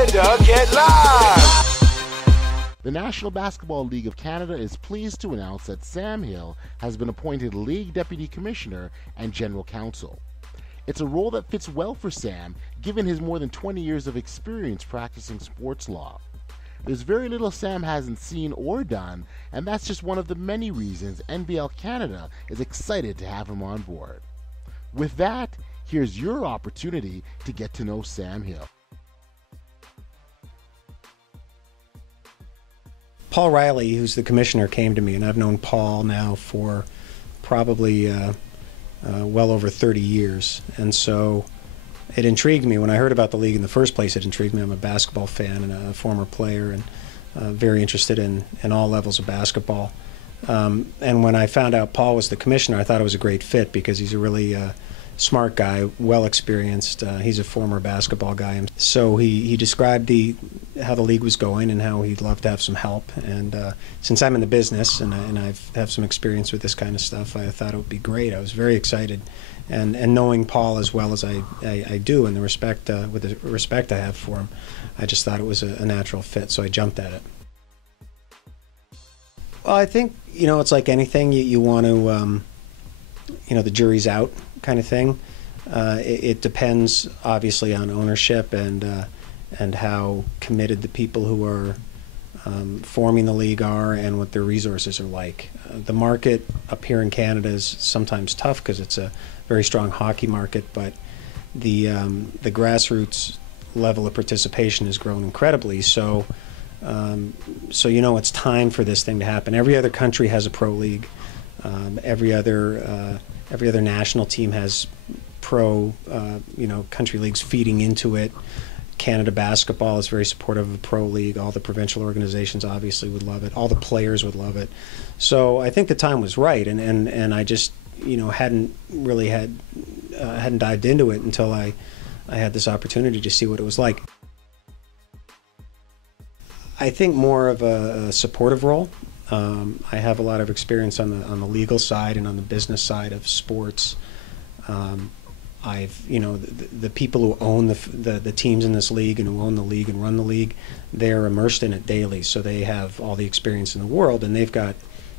Canada get live! The National Basketball League of Canada is pleased to announce that Sam Hill has been appointed League Deputy Commissioner and General Counsel. It's a role that fits well for Sam, given his more than 20 years of experience practicing sports law. There's very little Sam hasn't seen or done, and that's just one of the many reasons NBL Canada is excited to have him on board. With that, here's your opportunity to get to know Sam Hill. Paul Riley, who's the commissioner, came to me, and I've known Paul now for probably well over 30 years. And so it intrigued me. When I heard about the league in the first place, it intrigued me. I'm a basketball fan and a former player, and very interested in all levels of basketball. And when I found out Paul was the commissioner, I thought it was a great fit because he's a really smart guy, well experienced. He's a former basketball guy. So he described how the league was going and how he'd love to have some help. And since I'm in the business and I have some experience with this kind of stuff, I thought it would be great. I was very excited. And knowing Paul as well as I do, and with the respect I have for him, I just thought it was a natural fit, so I jumped at it. Well, I think, it's like anything. You want to, the jury's out kind of thing. It depends, obviously, on ownership and how committed the people who are forming the league are and what their resources are like. The market up here in Canada is sometimes tough because it's a very strong hockey market, but the grassroots level of participation has grown incredibly. So it's time for this thing to happen. Every other country has a pro league. Every other national team has pro, country leagues feeding into it. Canada Basketball is very supportive of a pro league. All the provincial organizations obviously would love it. All the players would love it. So I think the time was right, and I just hadn't dived into it until I had this opportunity to see what it was like. I think more of a supportive role. I have a lot of experience on the legal side and on the business side of sports. The people who own the teams in this league and who own the league and run the league, they're immersed in it daily, so they have all the experience in the world, and they've got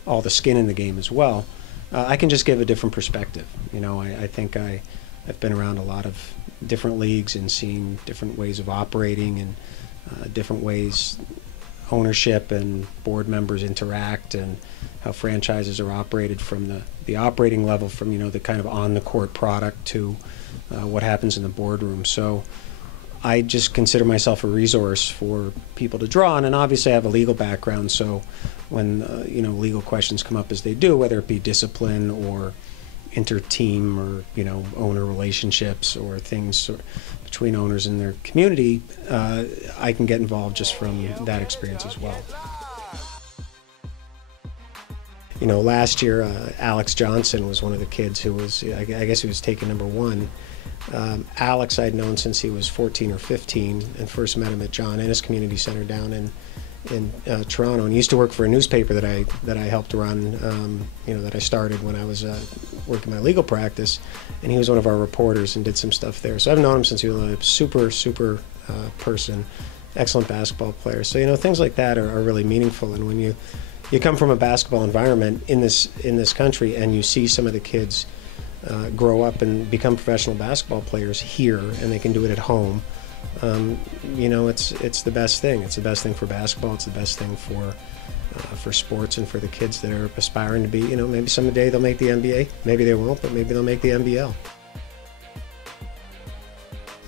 all the skin in the game as well. I can just give a different perspective. I think I've been around a lot of different leagues and seen different ways of operating and different ways ownership and board members interact, and how franchises are operated from the operating level, from the kind of on the court product to what happens in the boardroom. So I just consider myself a resource for people to draw on, and obviously I have a legal background, so when legal questions come up, as they do, whether it be discipline or inter-team or owner relationships or things between owners and their community, I can get involved just from that experience as well. Last year, Alex Johnson was one of the kids who was, I guess he was taken number one. Alex I'd known since he was 14 or 15, and first met him at John Ennis Community Center down in Toronto. And he used to work for a newspaper that I helped run, that I started when I was working my legal practice. And he was one of our reporters and did some stuff there. So I've known him since he was a super person, excellent basketball player. So things like that are really meaningful. And when you come from a basketball environment in this country, and you see some of the kids grow up and become professional basketball players here, and they can do it at home, it's the best thing. It's the best thing for basketball. It's the best thing for sports and for the kids that are aspiring to be. Maybe someday they'll make the NBA. Maybe they won't, but maybe they'll make the NBL.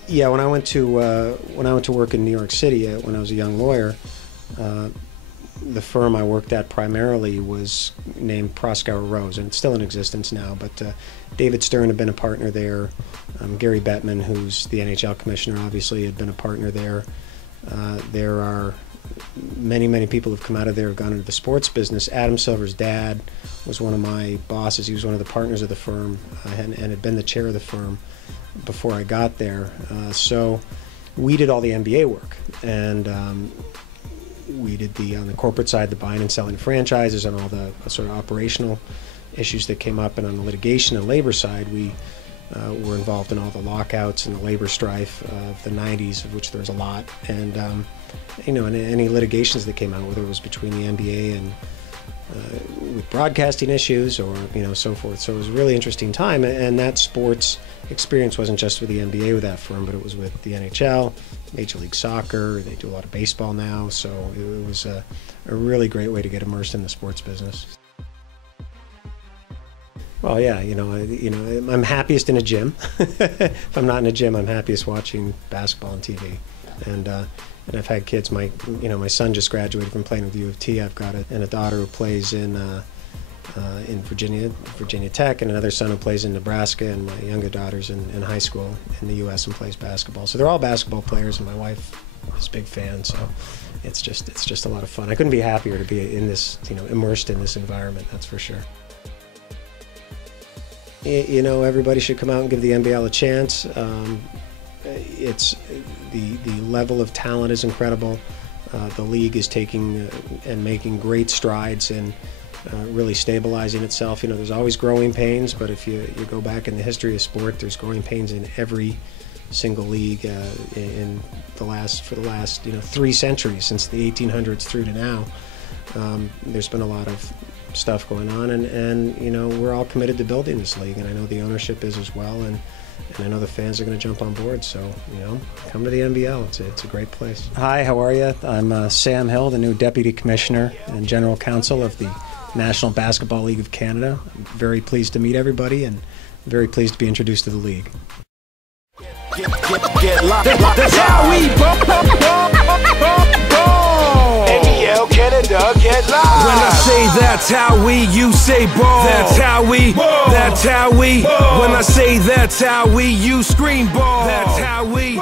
Yeah, when I went to work in New York City when I was a young lawyer, the firm I worked at primarily was named Proskauer Rose, and it's still in existence now, but David Stern had been a partner there. Gary Bettman, who's the NHL commissioner, obviously had been a partner there. There are many people who've come out of there, have gone into the sports business. Adam Silver's dad was one of my bosses. He was one of the partners of the firm and had been the chair of the firm before I got there. So we did all the NBA work, and we did on the corporate side, the buying and selling of franchises and all the sort of operational issues that came up, and on the litigation and labor side, we were involved in all the lockouts and the labor strife of the 90s, of which there was a lot, and and any litigations that came out, whether it was between the NBA and with broadcasting issues or so forth. So it was a really interesting time, and that sports experience wasn't just with the NBA with that firm, but it was with the NHL, Major League Soccer. They do a lot of baseball now, so it was a really great way to get immersed in the sports business. Well, yeah, I'm happiest in a gym. If I'm not in a gym, I'm happiest watching basketball on TV. And I've had kids. My son just graduated from playing with U of T. I've got a daughter who plays in Virginia Tech, and another son who plays in Nebraska, and my younger daughter's in high school in the U.S. and plays basketball. So they're all basketball players, and my wife is a big fan. So it's just a lot of fun. I couldn't be happier to be in this, immersed in this environment. That's for sure. Everybody should come out and give the NBL a chance. It's the level of talent is incredible. The league is taking and making great strides in really stabilizing itself. There's always growing pains, but if you go back in the history of sport, there's growing pains in every single league for the last 3 centuries, since the 1800s through to now. There's been a lot of stuff going on, and we're all committed to building this league, and I know the ownership is as well, and I know the fans are going to jump on board. So come to the NBL. It's a great place. Hi, how are you? I'm Sam Hill, the new Deputy Commissioner and General Counsel of the National Basketball League of Canada. I'm very pleased to meet everybody, and very pleased to be introduced to the league. That's how we NBL Canada get live. When I say that's how we, you say ball. That's how we. That's how we. When I say that's how we, you scream ball. That's how we.